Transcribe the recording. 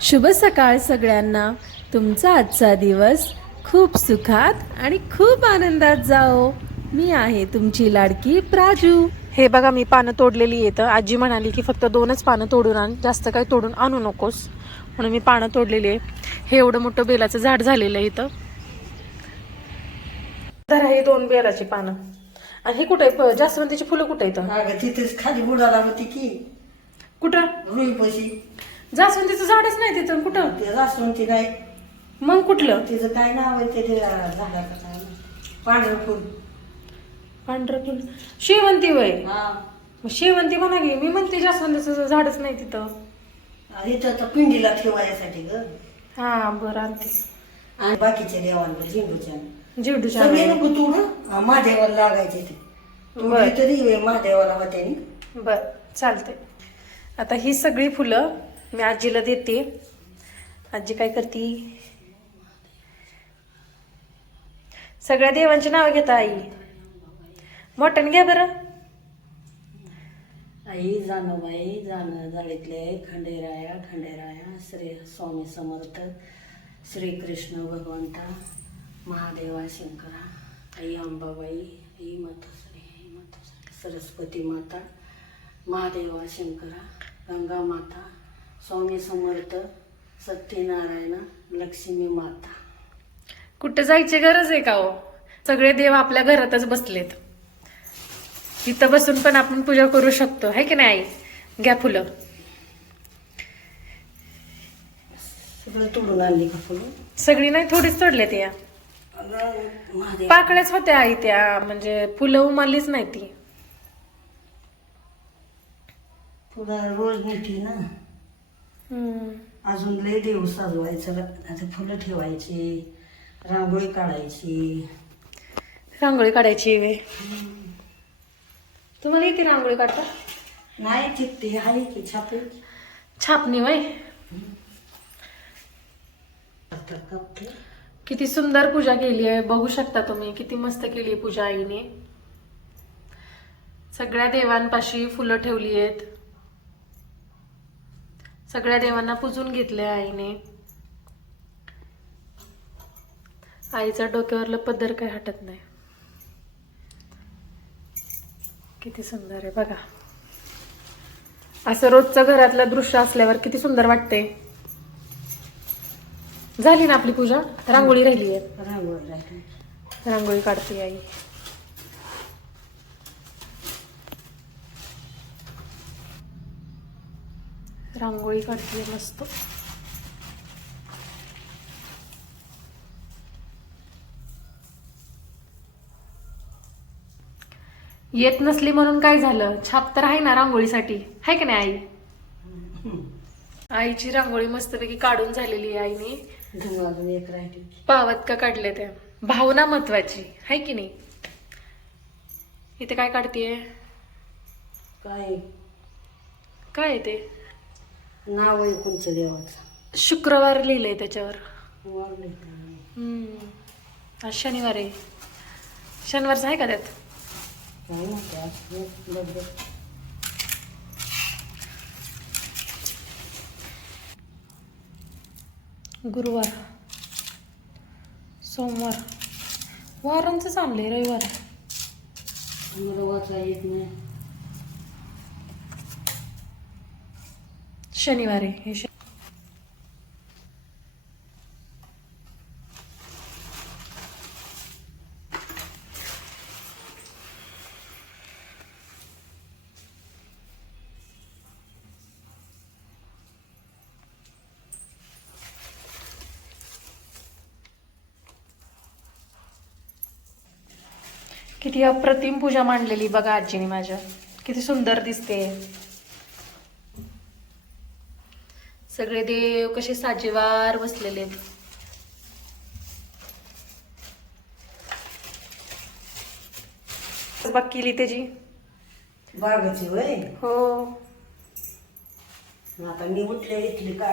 शुभ सकाळ सगळ्यांना. तुमचा आजचा दिवस खूप सुखात आणि खूप आनंदात जाओ. मी आहे तुमची लाडकी प्राजू. हे बघा मी पानं तोडलेली येतं आजी म्हणाली की फक्त दोनच पानं तोडून आण जास्त काही तोडून आणू नकोस. म्हणून मी पानं तोडलेली आहे हे एवढं मोठं बेलाचं झाड झालेलं आहे इथं. तर हे दोन बेलाची पानं. आणि हे कुठं आहे? प- जास्वंदीची फुलं कुठं इथं अगं तिथेच खाली बुडाला होती की. कुठं? रुईपाशी. जास्वंदीचं झाडच नाही तिथं कुठं? ते रासवंती नाही मग कुठलं? तिचं काय नाव आहे ते ते झाडाचं काय नाव? पांढरं फुल पांढरं फुल शेवंती वय. हा. मग शेवंती म्हणा की मी म्हणते जास्वंदीचं झाडच नाही तिथं. इथं तर पिंडीला ठेवायसाठी ग. हा बरं आणते आणि बाकीच्या देवांना झेंडूच्या. सगळे नको तोडू महादेवाला लागायचे ते. बरं. तरी महादेवाला होत्यानी बर चालते आता ही सगळी फुलं मी आजीला देते. आजी काय करते? सगळ्या देवांची नावं घेता आई. मोठ्याने घ्या बरं. आई जानबाई जाण जाळीतले खंडेराया खंडेराया श्री स्वामी समर्थ श्रीकृष्ण भगवंता महादेवा शंकरा आई अंबाबाई आई मातोश्री आई मातोश्री सरस्वती माता महादेवा शंकरा गंगा माता स्वामी समर्थ सत्यनारायण लक्ष्मी माता. कुठं जायची गरज आहे का हो? सगळे देव आपल्या घरातच बसलेत. तिथं बसून पण आपण पूजा करू शकतो है की नाही आई? घ्या फुलं. सगळं तोडून आणली का फुलं? सगळी नाही थोडीच तोडल्यात या. अगं, महादेव. पाकळ्याच होत्या आई त्या म्हणजे फुलं उमालीच नाही ती. फुलं रोज मिठी ना. अजून लय देव साजवायचं आता फुलं ठेवायची रांगोळी काढायची. रांगोळी काढायची वे तुम्हाला येते रांगोळी काढता? नाही चित्ती आहे की छापे? छापणी वय किती सुंदर पूजा केली आहे. बघू शकता तुम्ही किती मस्त केली आहे पूजा आईने. सगळ्या देवांपाशी फुलं ठेवली आहेत. सगळ्या देवांना पूजून घेतले आईने. आईचा डोक्यावरलं पदर काही हटत नाही. किती सुंदर आहे बघा. असं रोजचं घरातलं दृश्य असल्यावर किती सुंदर वाटते झाली ना आपली पूजा? रांगोळी राहिली आहे. रांगोळी राहिली. रांगोळी काढते आई. रांगोळी काढते मस्त. येत नसली म्हणून काय झालं? छाप तर आहे ना रांगोळीसाठी. आहे की नाही आई? आईची रांगोळी मस्तपैकी काढून झालेली आहे आईने. पावत का काढले त्या? भावना महत्वाची. आहे की नाही? इथे काय काढतीये? काय? काय ते? नाव आहे कोणचं देवाचं. शुक्रवार लिहिलंय त्याच्यावर. वारले हम्म. आज शनिवार आहे. शनिवारचं आहे का त्यात? काय माहिती आज बघ. गुरुवार. सोमवार. वारांचंच आणलंय रविवार. आम्हाला वाचा येत नाही. शनिवार आहे हे किती अप्रतिम पूजा मांडलेली बघा आजीने माझ्या. किती सुंदर दिसते. सगळे देव कसे साजेवार बसलेले. आहेत बाग केली त्याची. बागाची वय? हो. आता मी उठले इथली काय